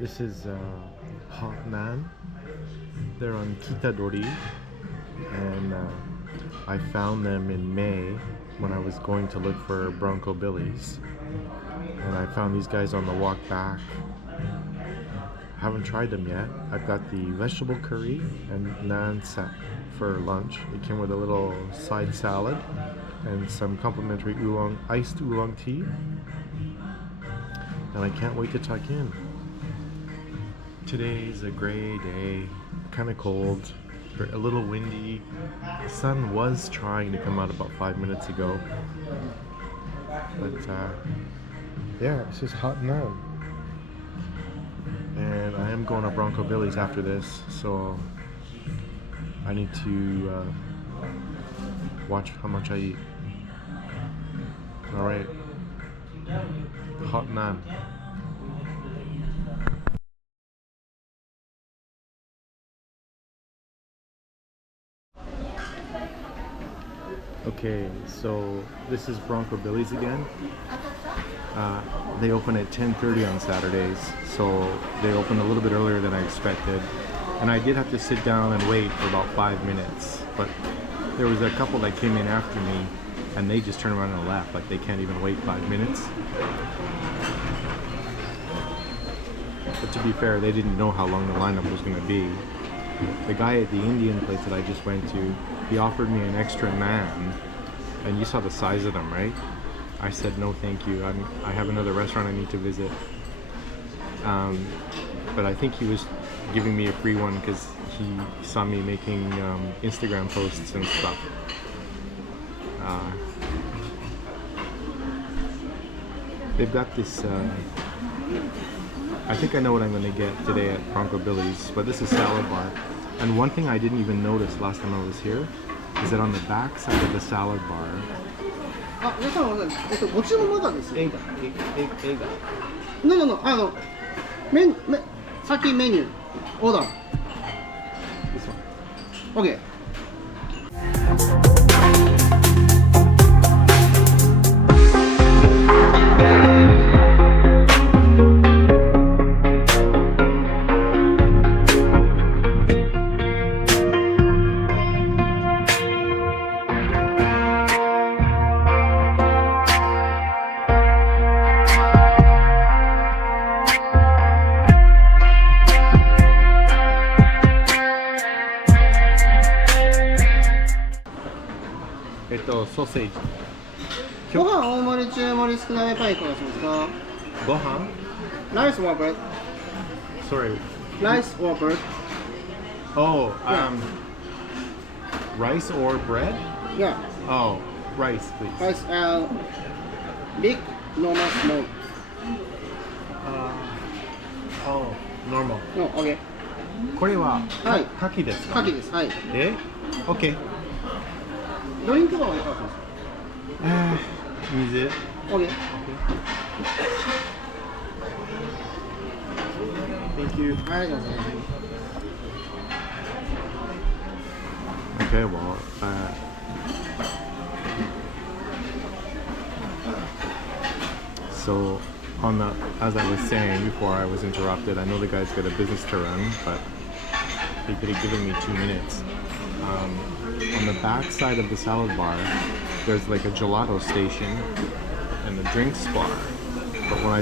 This is hot naan. They're on Kitadori, and I found them in May when I was going to look for Bronco Billies, and I found these guys on the walk back. Haven't tried them yet. I've got the vegetable curry and naan set for lunch. It came with a little side salad and some complimentary iced oolong tea, and I can't wait to tuck in. Today's a gray day, kind of cold, a little windy. The sun was trying to come out about 5 minutes ago, but yeah, it's just hot naan. And I am going to Bronco Billy's after this, so I need to watch how much I eat. Alright, hot naan. Okay, so this is Bronco Billy's again. They open at 10:30 on Saturdays, so they open a little bit earlier than I expected. And I did have to sit down and wait for about 5 minutes, but there was a couple that came in after me, and they just turned around and left, like they can't even wait 5 minutes. But to be fair, they didn't know how long the lineup was going to be. The guy at the Indian place that I just went to, he offered me an extra naan, and you saw the size of them, right? I said no thank you, I have another restaurant I need to visit. But I think he was giving me a free one because he saw me making Instagram posts and stuff. They've got this, I think I know what I'm going to get today at Bronco Billy's, but this is salad bar. And one thing I didn't even notice last time I was here is that on the back side of the salad bar, あ、皆さんご注文まだですよ。映画。No, 先メニューオーダー。This one. OK。ソーセージ。ご飯大盛り中盛り少なめパンいかがしますか？ご飯？ Rice or bread? Sorry. Rice or bread? Oh, Yeah. Rice or bread? Yeah. Oh, rice, please. Rice big, normal, small. Oh, normal. No, OK。これは、はい。牡蠣ですか？牡蠣です。はい。OK。ドリンクバーはいかがしますか？水。OK。Thank you. はい、どうぞ。Okay, well, so as I was saying before I was interrupted, I know the guy's got a business to run, but he could have given me 2 minutes. On the back side of the salad bar, there's like a gelato station and a drinks bar. But when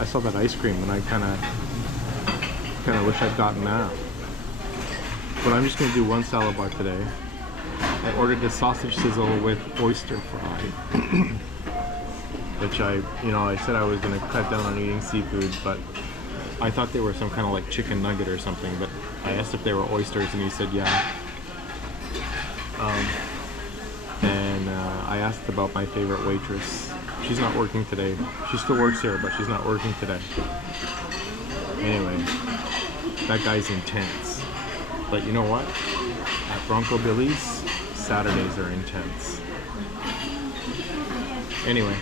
I saw that ice cream, and I kind of wish I'd gotten that. But I'm just going to do one salad bar today. I ordered the sausage sizzle with oyster fry, which I said I was going to cut down on eating seafood, but I thought they were some kind of like chicken nugget or something, but I asked if they were oysters and he said yeah. And I asked about my favorite waitress. She's not working today. She still works here, but she's not working today. Anyway, that guy's intense. But you know what? At Bronco Billy's, Saturdays are intense. Anyway,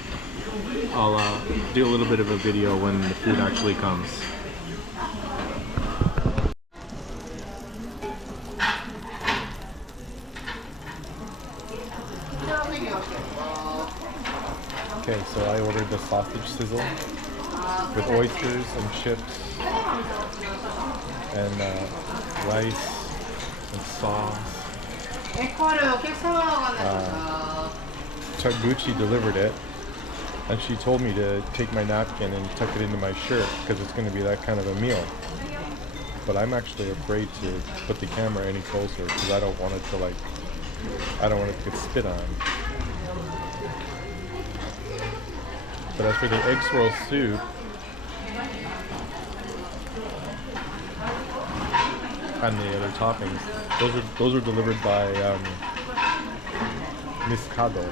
I'll do a little bit of a video when the food actually comes. Okay, so I ordered the sausage sizzle with oysters and chips and rice and sauce. Taguchi delivered it, and she told me to take my napkin and tuck it into my shirt because it's going to be that kind of a meal. But I'm actually afraid to put the camera any closer because I don't want it to I don't want it to get spit on. But as for the egg swirl soup, and the other toppings, those are delivered by Miss Kado,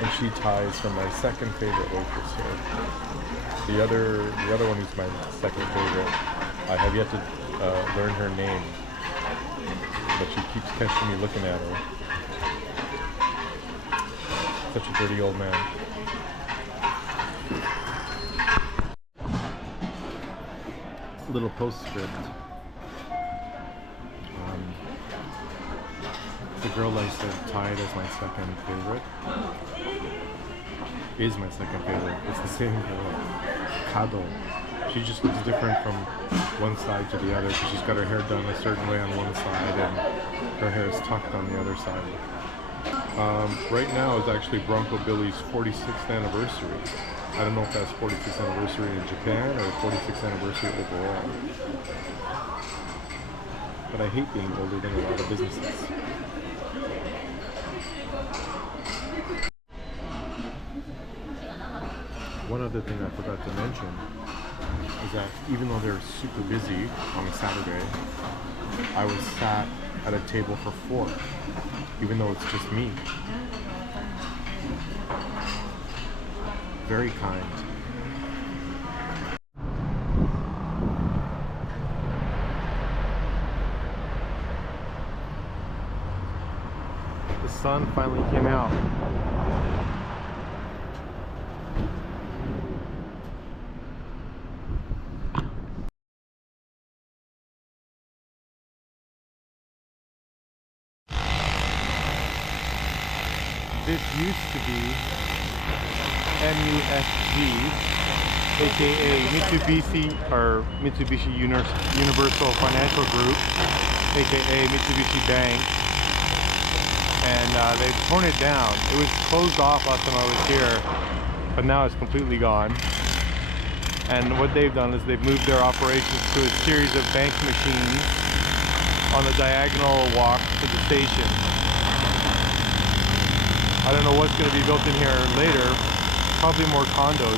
and she ties from my second favorite waitress here. The other one is my second favorite. I have yet to learn her name, but she keeps catching me looking at her. Such a dirty old man. Little postscript. The girl I said tied as my second favorite is my second favorite. It's the same girl, Kado. She just looks different from one side to the other because she's got her hair done a certain way on one side and her hair is tucked on the other side. Right now is actually Bronco Billy's 46th anniversary. I don't know if that's 46th anniversary in Japan or 46th anniversary overall. But I hate being older than a lot of businesses. One other thing I forgot to mention is that even though they're super busy on a Saturday, I was sat at a table for 4, even though it's just me. Very kind. The sun finally came out. This used to be MUFG, aka Mitsubishi Universal Financial Group, aka Mitsubishi Bank, and they've torn it down. It was closed off last time I was here, but now it's completely gone. And what they've done is they've moved their operations to a series of bank machines on the diagonal walk to the station. I don't know what's going to be built in here later, probably more condos.